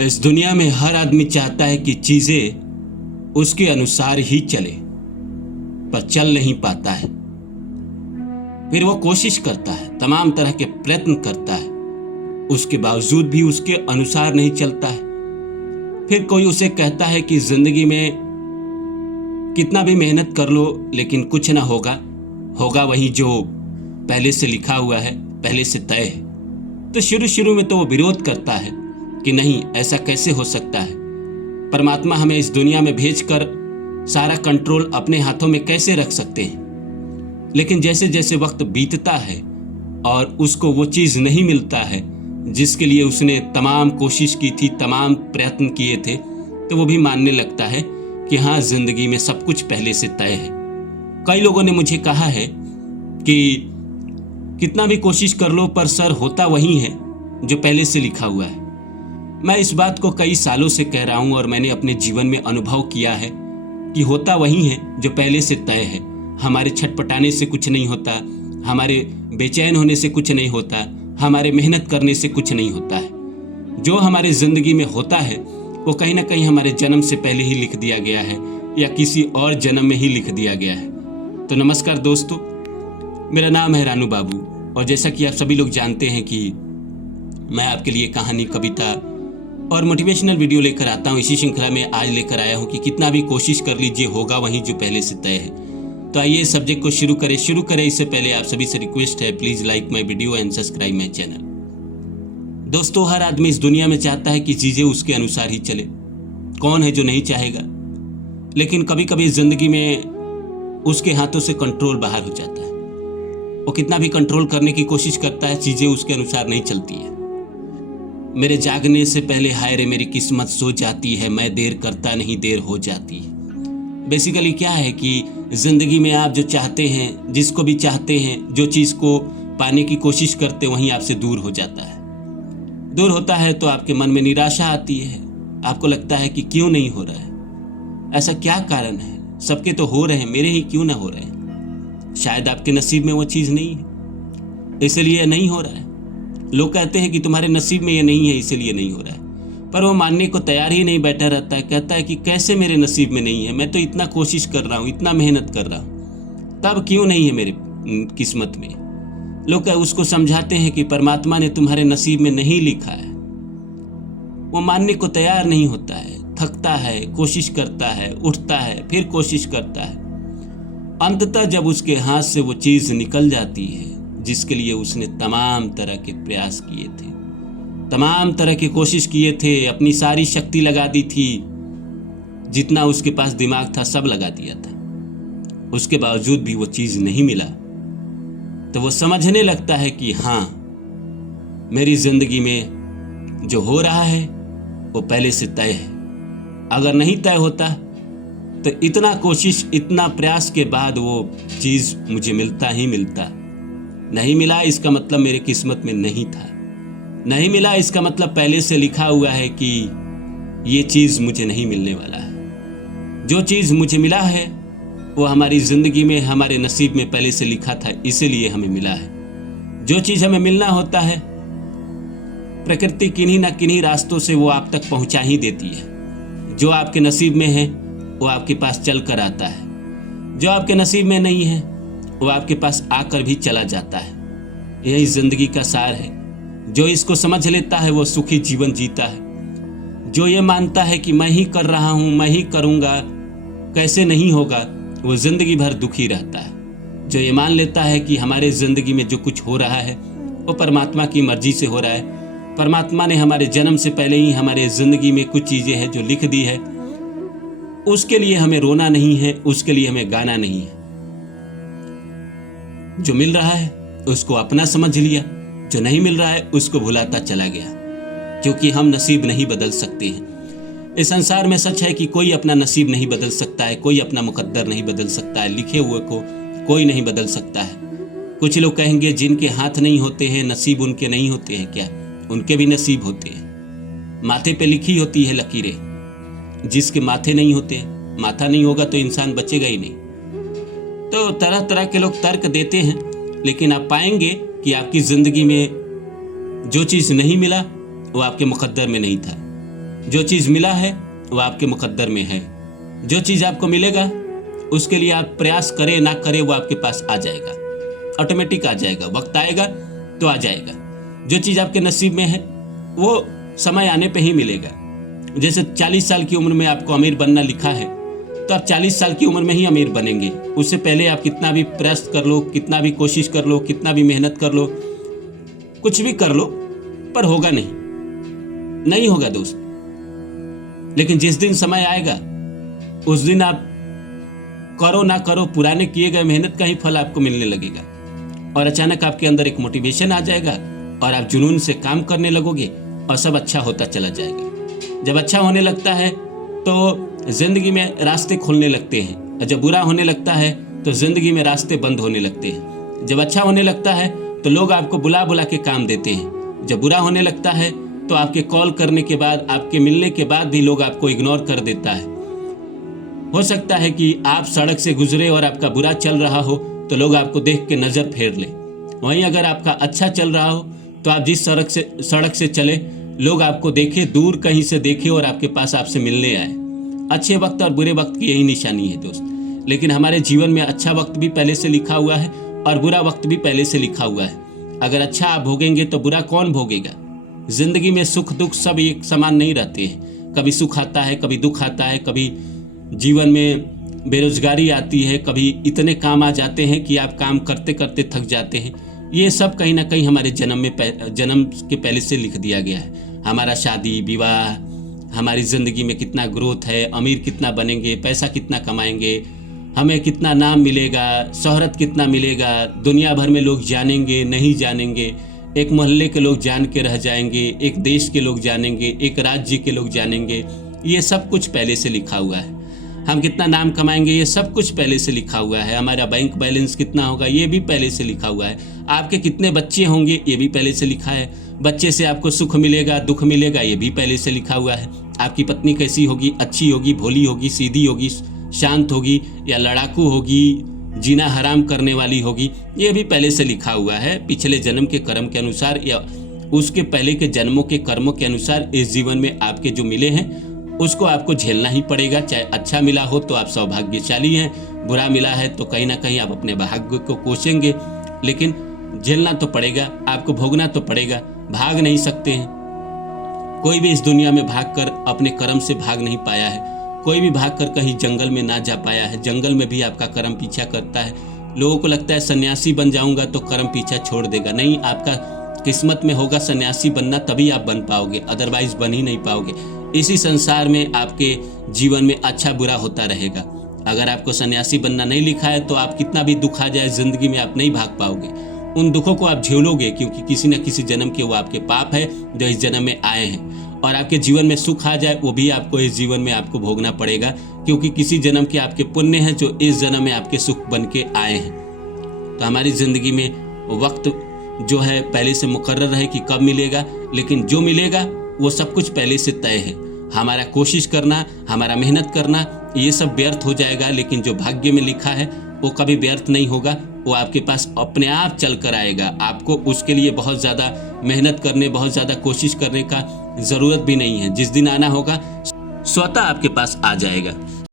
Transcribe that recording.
इस दुनिया में हर आदमी चाहता है कि चीजें उसके अनुसार ही चले, पर चल नहीं पाता है। फिर वो कोशिश करता है, तमाम तरह के प्रयत्न करता है, उसके बावजूद भी उसके अनुसार नहीं चलता है। फिर कोई उसे कहता है कि जिंदगी में कितना भी मेहनत कर लो लेकिन कुछ ना होगा, होगा वही जो पहले से लिखा हुआ है, पहले से तय है। तो शुरू में तो वो विरोध करता है कि नहीं, ऐसा कैसे हो सकता है। परमात्मा हमें इस दुनिया में भेजकर सारा कंट्रोल अपने हाथों में कैसे रख सकते हैं। लेकिन जैसे जैसे वक्त बीतता है और उसको वो चीज़ नहीं मिलता है जिसके लिए उसने तमाम कोशिश की थी, तमाम प्रयत्न किए थे, तो वो भी मानने लगता है कि हाँ, जिंदगी में सब कुछ पहले से तय है। कई लोगों ने मुझे कहा है कि कितना भी कोशिश कर लो पर सर होता वही है जो पहले से लिखा हुआ है। मैं इस बात को कई सालों से कह रहा हूं और मैंने अपने जीवन में अनुभव किया है कि होता वही है जो पहले से तय है। हमारे छटपटाने से कुछ नहीं होता, हमारे बेचैन होने से कुछ नहीं होता, हमारे मेहनत करने से कुछ नहीं होता है। जो हमारे ज़िंदगी में होता है वो कहीं ना कहीं हमारे जन्म से पहले ही लिख दिया गया है या किसी और जन्म में ही लिख दिया गया है। तो नमस्कार दोस्तों, मेरा नाम है रानू बाबू और जैसा कि आप सभी लोग जानते हैं कि मैं आपके लिए कहानी, कविता और मोटिवेशनल वीडियो लेकर आता हूँ। इसी श्रृंखला में आज लेकर आया हूँ कि कितना भी कोशिश कर लीजिए, होगा वही जो पहले से तय है। तो आइए सब्जेक्ट को शुरू करें। इससे पहले आप सभी से रिक्वेस्ट है, please like my video and subscribe my channel. दोस्तों, हर आदमी इस दुनिया में चाहता है कि चीज़ें उसके अनुसार ही चले। कौन है जो नहीं चाहेगा। लेकिन कभी कभी ज़िंदगी में उसके हाथों से कंट्रोल बाहर हो जाता है। वो कितना भी कंट्रोल करने की कोशिश करता है, चीज़ें उसके अनुसार नहीं चलती है। मेरे जागने से पहले हाय रे मेरी किस्मत सो जाती है, मैं देर करता नहीं देर हो जाती है। बेसिकली क्या है कि ज़िंदगी में आप जो चाहते हैं, जिसको भी चाहते हैं, जो चीज़ को पाने की कोशिश करते वहीं आपसे दूर हो जाता है। दूर होता है तो आपके मन में निराशा आती है। आपको लगता है कि क्यों नहीं हो रहा है, ऐसा क्या कारण है, सबके तो हो रहे हैं, मेरे ही क्यों ना हो रहे हैं। शायद आपके नसीब में वो चीज़ नहीं है, इसलिए नहीं हो रहा है। लोग कहते हैं कि तुम्हारे नसीब में ये नहीं है इसलिए नहीं हो रहा है, पर वो मानने को तैयार ही नहीं बैठा रहता है। कहता है कि कैसे मेरे नसीब में नहीं है, मैं तो इतना कोशिश कर रहा हूँ, इतना मेहनत कर रहा हूँ, तब क्यों नहीं है मेरे किस्मत में। लोग उसको समझाते हैं कि परमात्मा ने तुम्हारे नसीब में नहीं लिखा है। वो मानने को तैयार नहीं होता है, थकता है, कोशिश करता है, उठता है, फिर कोशिश करता है। अंततः जब उसके हाथ से वो चीज़ निकल जाती है जिसके लिए उसने तमाम तरह के प्रयास किए थे, तमाम तरह की कोशिश किए थे, अपनी सारी शक्ति लगा दी थी, जितना उसके पास दिमाग था सब लगा दिया था, उसके बावजूद भी वो चीज़ नहीं मिला, तो वो समझने लगता है कि हाँ, मेरी जिंदगी में जो हो रहा है वो पहले से तय है। अगर नहीं तय होता तो इतना कोशिश, इतना प्रयास के बाद वो चीज़ मुझे मिलता ही मिलता। नहीं मिला इसका मतलब मेरे किस्मत में नहीं था। नहीं मिला इसका मतलब पहले से लिखा हुआ है कि ये चीज़ मुझे नहीं मिलने वाला है। जो चीज़ मुझे मिला है वो हमारी ज़िंदगी में, हमारे नसीब में पहले से लिखा था, इसीलिए हमें मिला है। जो चीज़ हमें मिलना होता है प्रकृति किन्हीं ना किन्हीं रास्तों से वो आप तक पहुंचा ही देती है। जो आपके नसीब में है वो आपके पास चल कर आता है, जो आपके नसीब में नहीं है वो आपके पास आकर भी चला जाता है। यही जिंदगी का सार है। जो इसको समझ लेता है वो सुखी जीवन जीता है। जो ये मानता है कि मैं ही कर रहा हूँ, मैं ही करूँगा, कैसे नहीं होगा, वो जिंदगी भर दुखी रहता है। जो ये मान लेता है कि हमारे ज़िंदगी में जो कुछ हो रहा है वो परमात्मा की मर्जी से हो रहा है, परमात्मा ने हमारे जन्म से पहले ही हमारे ज़िंदगी में कुछ चीज़ें हैं जो लिख दी है, उसके लिए हमें रोना नहीं है, उसके लिए हमें गाना नहीं है। जो मिल रहा है उसको अपना समझ लिया, जो नहीं मिल रहा है उसको भुलाता चला गया, क्योंकि हम नसीब नहीं बदल सकते हैं। इस संसार में सच है कि कोई अपना नसीब नहीं बदल सकता है, कोई अपना मुकद्दर नहीं बदल सकता है, लिखे हुए को कोई नहीं बदल सकता है। कुछ लोग कहेंगे जिनके हाथ नहीं होते हैं नसीब उनके नहीं होते हैं क्या? उनके भी नसीब होते हैं। माथे पे लिखी होती है लकीरें, जिसके माथे नहीं होते, माथा नहीं होगा तो इंसान बचेगा ही नहीं। तो तरह तरह के लोग तर्क देते हैं, लेकिन आप पाएंगे कि आपकी ज़िंदगी में जो चीज़ नहीं मिला वो आपके मुकद्दर में नहीं था। जो चीज़ मिला है वो आपके मुकद्दर में है। जो चीज़ आपको मिलेगा उसके लिए आप प्रयास करें ना करें वो आपके पास आ जाएगा, ऑटोमेटिक आ जाएगा। वक्त आएगा तो आ जाएगा। जो चीज़ आपके नसीब में है वो समय आने पे ही मिलेगा। जैसे 40 साल की उम्र में आपको अमीर बनना लिखा है तो आप 40 साल की उम्र में ही अमीर बनेंगे। उससे पहले आप कितना भी प्रयास कर लो, कितना भी कोशिश कर लो, कितना भी मेहनत कर लो, कुछ भी कर लो, पर होगा नहीं होगा दोस्त। लेकिन जिस दिन समय आएगा उस दिन आप करो ना करो, पुराने किए गए मेहनत का ही फल आपको मिलने लगेगा और अचानक आपके अंदर एक मोटिवेशन आ जाएगा और आप जुनून से काम करने लगोगे और सब अच्छा होता चला जाएगा। जब अच्छा होने लगता है तो जिंदगी में रास्ते खुलने लगते हैं और जब बुरा होने लगता है तो जिंदगी में रास्ते बंद होने लगते हैं। जब अच्छा होने लगता है तो लोग आपको बुला बुला के काम देते हैं। जब बुरा होने लगता है तो आपके कॉल करने के बाद, आपके मिलने के बाद भी लोग आपको इग्नोर कर देता है। हो सकता है कि आप सड़क से गुजरे और आपका बुरा चल रहा हो तो लोग आपको देख के नज़र फेर ले। वहीं अगर आपका अच्छा चल रहा हो तो आप जिस सड़क से चले, लोग आपको देखे, दूर कहीं से देखे और आपके पास आपसे मिलने आए। अच्छे वक्त और बुरे वक्त की यही निशानी है दोस्त। लेकिन हमारे जीवन में अच्छा वक्त भी पहले से लिखा हुआ है और बुरा वक्त भी पहले से लिखा हुआ है। अगर अच्छा आप भोगेंगे तो बुरा कौन भोगेगा? जिंदगी में सुख दुख सब एक समान नहीं रहते हैं। कभी सुख आता है, कभी दुख आता है, कभी जीवन में बेरोजगारी आती है, कभी इतने काम आ जाते हैं कि आप काम करते करते थक जाते हैं। ये सब कहीं ना कहीं हमारे जन्म के पहले से लिख दिया गया है। हमारा शादी विवाह, हमारी ज़िंदगी में कितना ग्रोथ है, अमीर कितना बनेंगे, पैसा कितना कमाएंगे, हमें कितना नाम मिलेगा, शोहरत कितना मिलेगा, दुनिया भर में लोग जानेंगे नहीं जानेंगे, एक मोहल्ले के लोग जान के रह जाएंगे, एक देश के लोग जानेंगे, एक राज्य के लोग जानेंगे। ये सब कुछ पहले से लिखा हुआ है। हम कितना नाम कमाएंगे ये सब कुछ पहले से लिखा हुआ है। हमारा बैंक बैलेंस कितना होगा ये भी पहले से लिखा हुआ है। आपके कितने बच्चे होंगे ये भी पहले से लिखा है। बच्चे से आपको सुख मिलेगा दुख मिलेगा ये भी पहले से लिखा हुआ है। आपकी पत्नी कैसी होगी, अच्छी होगी, भोली होगी, सीधी होगी, शांत होगी या लड़ाकू होगी, जीना हराम करने वाली होगी, ये भी पहले से लिखा हुआ है। पिछले जन्म के कर्म के अनुसार या उसके पहले के जन्मों के कर्मों के अनुसार इस जीवन में आपके जो मिले हैं उसको आपको झेलना ही पड़ेगा। चाहे अच्छा मिला हो तो आप सौभाग्यशाली हैं, बुरा मिला है तो कहीं ना कहीं आप अपने भाग्य को कोसेंगे, लेकिन झेलना तो पड़ेगा, आपको भोगना तो पड़ेगा। भाग नहीं सकते हैं। कोई भी इस दुनिया में भागकर अपने कर्म से भाग नहीं पाया है। कोई भी भागकर कहीं जंगल में ना जा पाया है। जंगल में भी आपका कर्म पीछा करता है। लोगों को लगता है सन्यासी बन जाऊंगा तो कर्म पीछा छोड़ देगा। नहीं, आपका किस्मत में होगा सन्यासी बनना, तभी आप बन पाओगे, अदरवाइज बन ही नहीं पाओगे। इसी संसार में आपके जीवन में अच्छा बुरा होता रहेगा। अगर आपको सन्यासी बनना नहीं लिखा है तो आप कितना भी दुख आ जाए जिंदगी में आप नहीं भाग पाओगे। उन दुखों को आप झेलोगे क्योंकि किसी न किसी जन्म के वो आपके पाप है जो इस जन्म में आए हैं। और आपके जीवन में सुख आ जाए वो भी आपको इस जीवन में आपको भोगना पड़ेगा, क्योंकि किसी जन्म के आपके पुण्य हैं जो इस जन्म में आपके सुख बन के आए हैं। तो हमारी ज़िंदगी में वक्त जो है पहले से मुकर्रर है कि कब मिलेगा, लेकिन जो मिलेगा वो सब कुछ पहले से तय है। हमारा कोशिश करना, हमारा मेहनत करना ये सब व्यर्थ हो जाएगा, लेकिन जो भाग्य में लिखा है वो कभी व्यर्थ नहीं होगा। वो आपके पास अपने आप चल कर आएगा। आपको उसके लिए बहुत ज़्यादा मेहनत करने, बहुत ज़्यादा कोशिश करने का ज़रूरत भी नहीं है। जिस दिन आना होगा स्वतः आपके पास आ जाएगा।